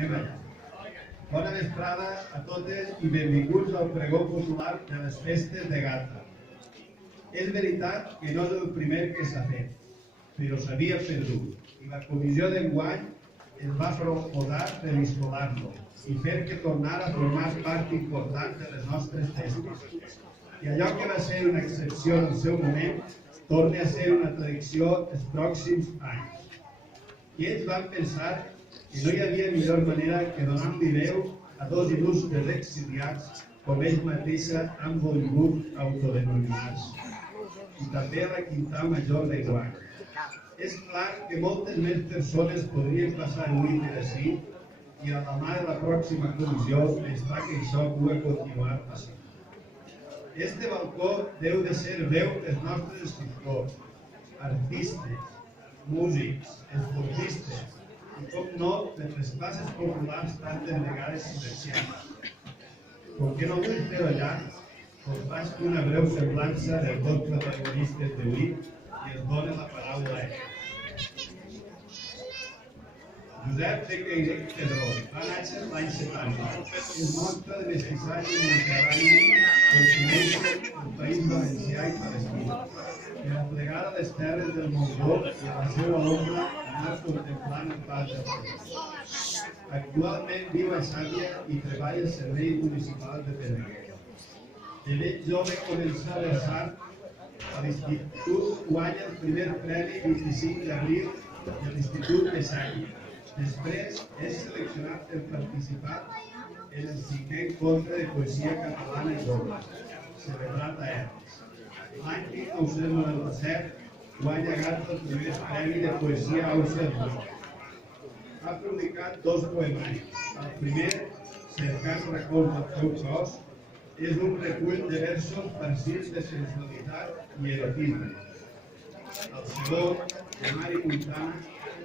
Anem allà. Bona vesprada a totes i benvinguts al pregó popular de les festes de Gata. És veritat que no és el primer que s'ha fet, però s'havia perdut i la comissió d'enguany es va proposar reviscolar-lo i fer que tornara a formar part important de les nostres festes. I allò que va ser una excepció en el seu moment torna a ser una tradició els pròxims anys. I ells van pensar que no hi havia millor manera que donant-li veu a dos il·lustres exiliats com ells mateixos han volgut autodenominar-se. I també a la Quinta Major d'enguany. És clar que moltes més persones podrien passar avui per ací i a la mà de la pròxima comissió està que això pugui continuar passant. Este balcó deu de ser veu dels nostres escriptors, artistes, músics, esportistes i, com no, de les classes populars tantes vegades silenciades. Com que no vull fer llarg, us faig una breu semblança dels dos protagonistes d'avui i els dono la paraula a ells. Josep de Cairec Pedrós va néixer l'any 70. És mostra de mestissatge mediterrani per conèixer el País Valencià i Palestina. Per a plegar a les terres del Montgó i a la seva ombra anar contemplant el pas del país. Actualment viu a Sàvia i treballa al Servei Municipal de Pedreguer. De ben jove comença a versar a l'Institut, guanya el primer premi 25 d'abril de l'Institut de Sàvia. Després és seleccionat per participar en el 5è encontre de poesia catalana i doble, celebrat a Erms. L'any 1997 guanya Gata el primer premi de poesia Auxerre. Ha publicat dos poemaris. El primer, Cercant racons del teu cos, és un recull de versos farcits de sensualitat i erotisme. El segon, de Mari Montana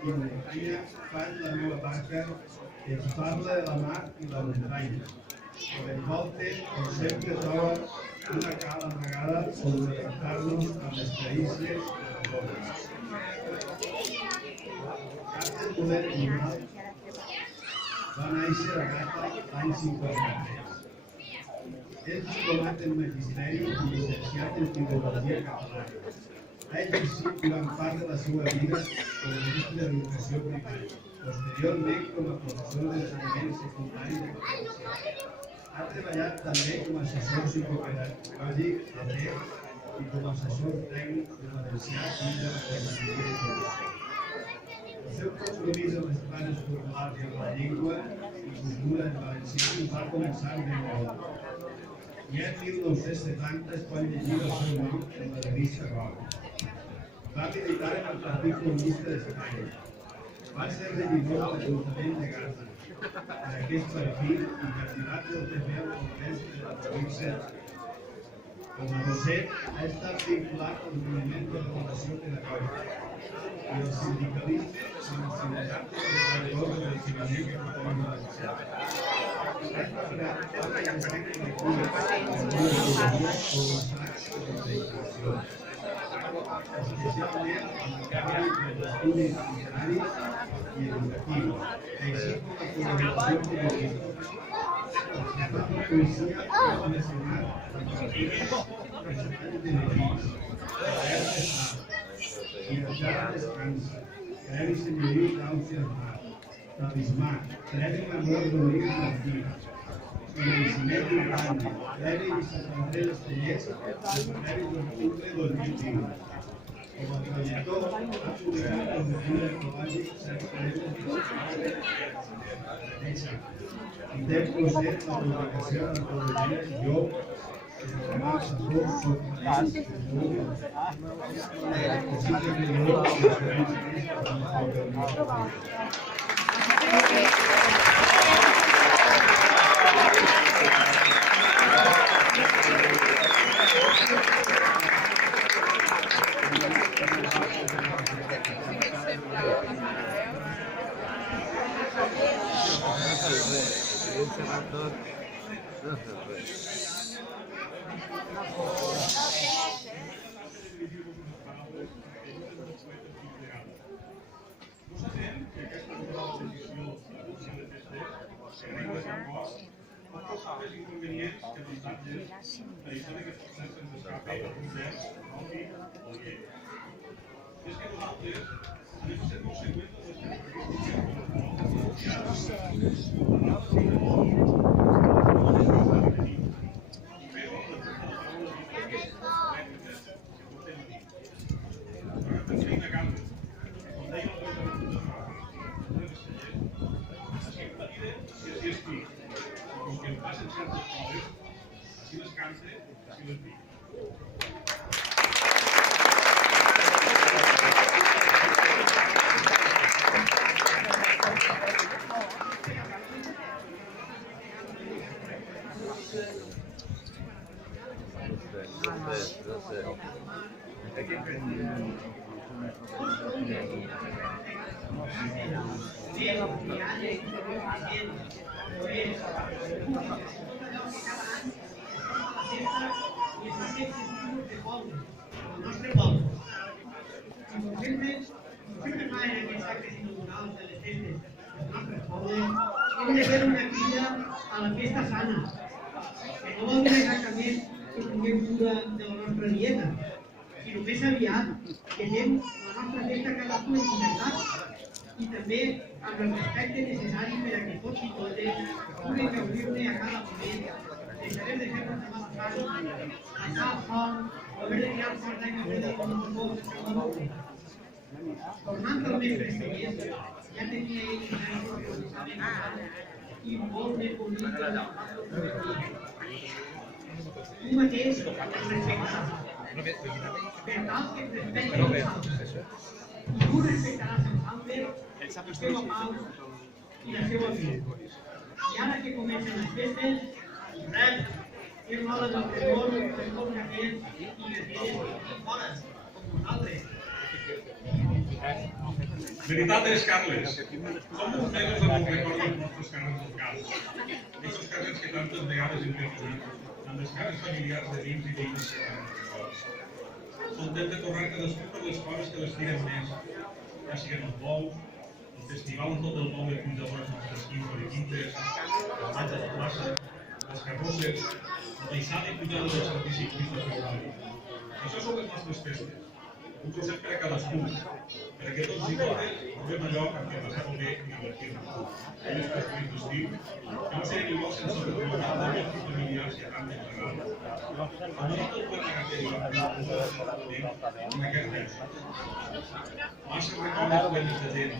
i Muntanya, fan la meva barca, ens parla de la mar i la muntanya. Per l'envolta, com sempre, troba una cala amagada on detectar-nos amb les carícies de les dones. Gata Poder Animal va néixer a Gata l'any 53. És diplomat en Magisteri i llicenciat en Filologia Catalana. Ha exercit durant part de la seva vida com a ministre d'Educació Primària, posteriorment com a professor d'ensenyament secundari de Valencià. Ha treballat també com a assessor psicopedagògic de TEC i com a assessor tècnic de Valencià dins de la Conselleria d'Educació. El seu compromís amb les classes populars i amb la llengua i cultura en valencià va començar ben molt. I en 1970 es pot llegir el seu nom en la revista Roca. Va militar en el Partit Comunista d'Espanya. Va ser regidor de l'Ajuntament de Gata per aquest partit i candidat del PP al Congrés de la província. Com a docent, ha estat vinculat al moviment de renovació pedagògica i el sindicalisme amb el sindicat de treballadors de l'ensenyament que tenim a Valencià. Ha treballat per la lectura de la especialment en el canvi dels estudis literaris i educatius, així com la col·laboració periodística. La poesia ha mencionat el personatge de Llegís, i el Jara Descansa, Premi Senyoriu d'Auxerre, Talismà, Premi Manuel Rodríguez Martínez, Coneixement d'Urbana, Premi Vicent Andrés Estellers, del Premi d'Octubre 2020. Com a projector, ha publicat el llibre ecològic Set Premis i té en procés la publicació de l'antologia Jo, el mal sabor sorprenent que es vulgui. Possible millor que les diferències per la seva No sabem que aquesta edició Otros sabes inconvenients que avantatges per això que potser se'ns escape un vers, obvi o llei. És que nosaltres anem a ser conseqüents de les característiques com que em passen certes coses, així les cante, així les dic. Sempre fan aquests actes inaugurals de les festes dels nostres pobles, hem de fer una crida a la festa sana, que no vol dir exactament que tinguem cura de la nostra dieta, sinó més aviat que fem la nostra festa cadascú en llibertat i també amb el respecte necessari per a que tots i totes puguin gaudir-ne a cada moment, sense haver de fer-nos de mala sang, passar fort o haver de tirar fort d'aigua freda com un poc. Tornant al mestre Segués, ja tenia ell i molt de bonic tu mateix el respectaràs. Per tal que et respecti els altres. I tu respectaràs els altres, la seva pau i la seva vida. I ara que comencen les festes, rep, és l'hora del temor, dels bons cafès i les vides bones, com nosaltres. Veritat és, Carles, som uns mesos amb el record dels nostres carrers locals. Aquests carrers que tantes vegades hem recordat, amb les cares familiars de dins i veïns que fan records. Són temps de tornar cadascú per les coses que les tiren més, ja siguin els bous, el festival on tot el poble puja a les nostres quins o quintes, el maig a la plaça, les carrosses, la baixada i pujada dels anticiclistes locals. Això són les nostres festes. Un trosset per a cadascú, perquè tots i totes trobem allò que passem bé i divertir-nos. Un esperit d'estiu, que no seria igual sense el treball de nostres familiars i a tant de regals. El no tot pot caracteritzar en aquest temps. Massa recordes plenes de gent.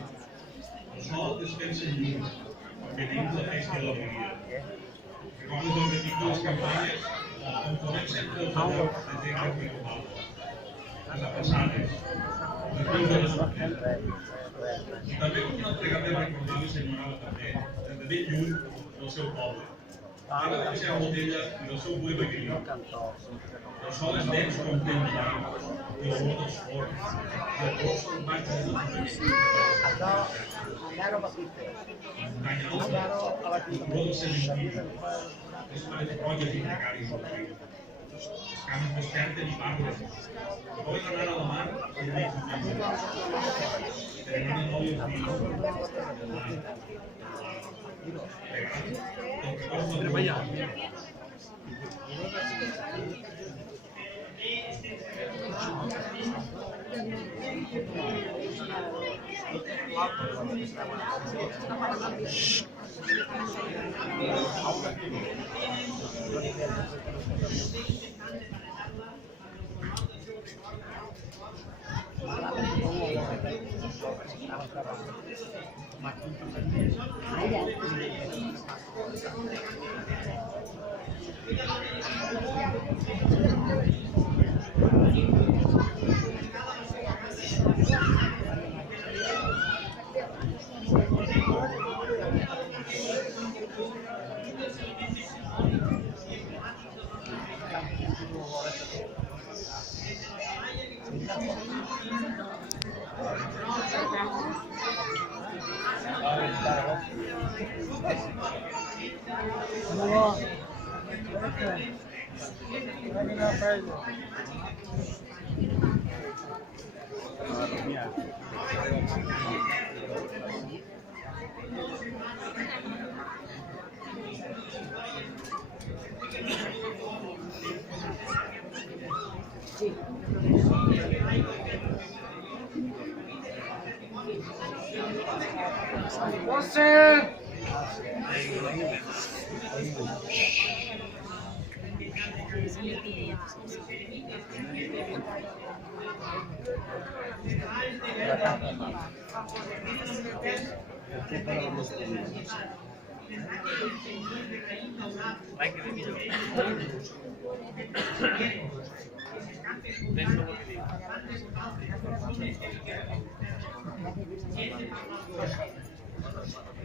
El sol despensa lluny, quan venim la festa i l'alegria. Recordes el repic de les campanyes, on trobem sempre els llocs de gent que és notable. Les abraçades, les veus de les sorpreses. I també com una altra vegada recordar l'ensenyarava també, des de ben lluny del seu poble. Era de la seva botella i del seu buit equilibri. El sol és dens com temps d'aigua, i l'olor dels forns, i el color salvatge de la muntanya alta, el color del cementiri, les paredes roges i precaris del riu. Els camps desperten i parlen. Poden anar a la mar i lleis de menja. Tenen una nòvia els dies.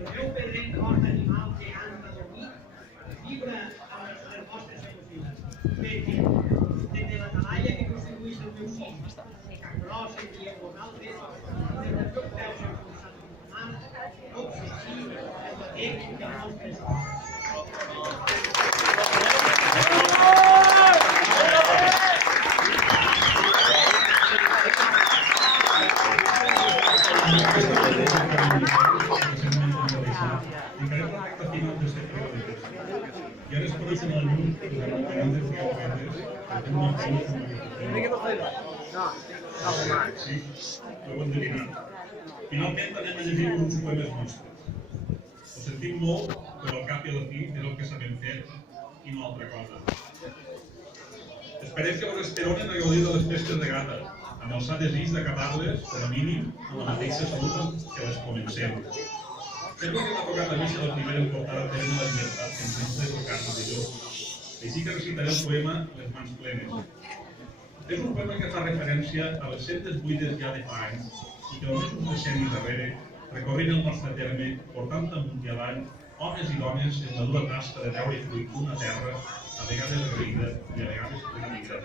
Podeu perdre cort animal que han adormit, viure amb les vostres emocions. Perquè des de la talaia que constituïs el teu sí, Capgròs, aquí amb vosaltres, des dels teus peus impulsats en el mar, obsessi, el batec del nostre sol. I ara es coneixen el llum de les referències geogràfiques que tenen una sí, ho heu endevinat. Finalment anem a llegir uns poemes nostres. Ho sentim molt, però al cap i a la fi és el que sabem fer i no altra cosa. Esperem que us esperonen a gaudir de les festes de Gata, amb el sa desig d'acabar-les, com a mínim, amb la mateixa salut que les comencem. Sembla que m'ha tocat a mi ser la primera en portar a terme la llibertat que ens entra de tocar-nos millor. Així que recitaré el poema Les mans plenes. És un poema que fa referència a les centes buides ja de fa anys i que almenys un decenni darrere recorrent el nostre terme, portant amunt i avall homes i dones en la dura tasca de veure fruit d'una terra, a vegades agraïda i a vegades enemiga.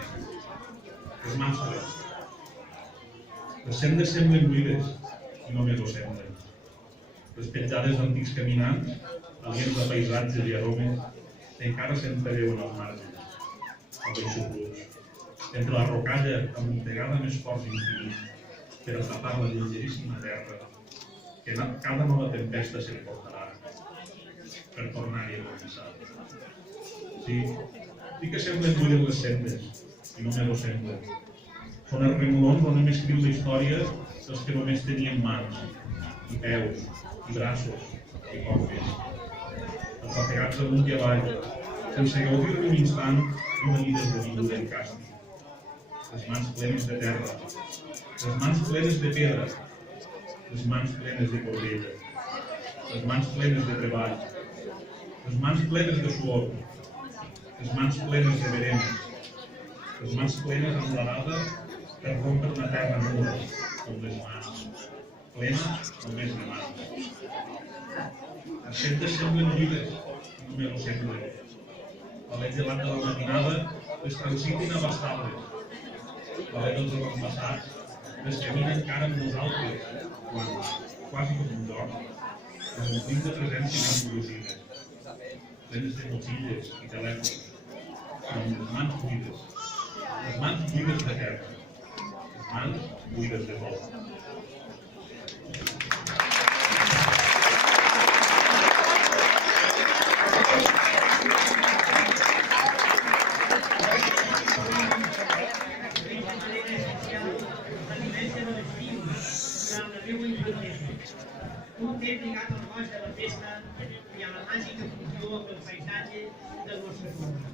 Les mans plenes. Les sendes semblen buides i només ho semblen. Les petjades d'antics caminants, aliens de paisatges i aromes, encara s'entreveuen als marges, als eixopluts, entre la rocalla amuntegada amb esforç infinit per a tapar la lleugeríssima terra que cada nova tempesta s'emportarà per tornar-hi a començar. Sí que semblen buides les sendes, i només ho semblen. Són els remolons on hem escrit la història dels que només tenien mans, i peus, i braços, i coques, apapegats amunt i avall, sense gaudir d'un instant d'una vida esdevinguda en càstig. Les mans plenes de terra, les mans plenes de pedra, les mans plenes de cordella, les mans plenes de treball, les mans plenes de suor, les mans plenes de veremes, les mans plenes amb l'arada per rompre una terra nua, com les mans, plenes només de mans. Les centes semblen buides, i només ho semblen. L'alè gelat de la matinada les transitin abastables. L'alè dels avantpassats les camina encara amb nosaltres, quan, quasi com un joc, les omplim de presència ben curiosides, plenes de motxilles i telèfons, amb les mans buides de terra, les mans buides de foc. Un temps lligat al goig de la festa i a la màgica fusió amb el paisatge del nostre poble.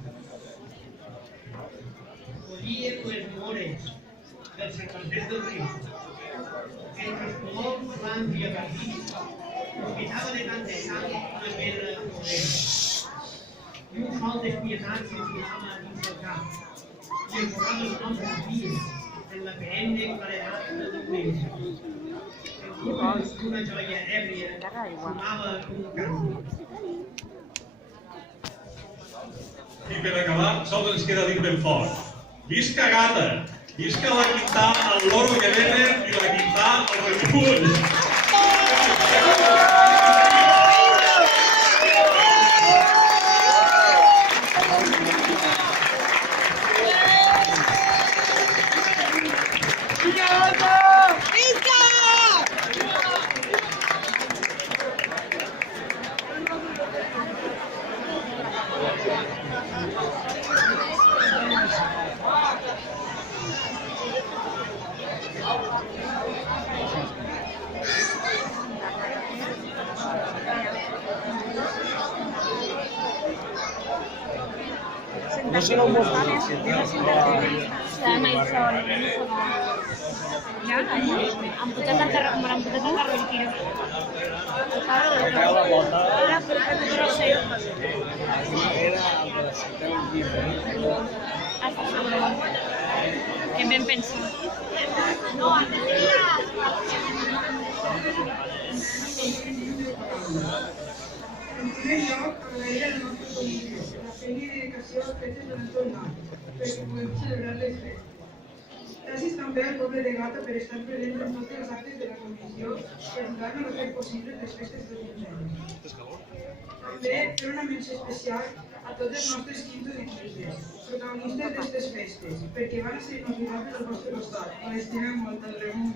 Collíem les mores dels secreters del riu. Entre els colors blancs i agarrits, hospitava de tant en tant una pedra corrent. I un sol despietat s'enfilava dins del camp i enforrava els nostres dies en la perenne claredat del diumenge. Una joia èbria sonava com un cant. I per acabar, sols ens queda dir ben fort: visca Gata! Visca la Quintà, el loro que venen i la Quintà, el recull! No serà un bon Estava mai sol. Ja? Em puta de carrer, me l'han putat de carrer, tio. Treu la bota. Ara, però que no sé. Era el de la ciutat del llibre. Està sobre. Que ben pensat. No, En primer lloc, agrair a la nostra comissió la feina i dedicació fetes durant tot l'any perquè puguem celebrar les festes. Gràcies també al poble de Gata per estar present en tots els actes de la comissió i ajudar-nos a fer possibles les festes de l'any. També fer una menció especial a tots els nostres quintos i quintes, protagonistes d'aquestes festes, perquè van a ser inoblidables al vostre costat. L'estimem molt, el Ramon.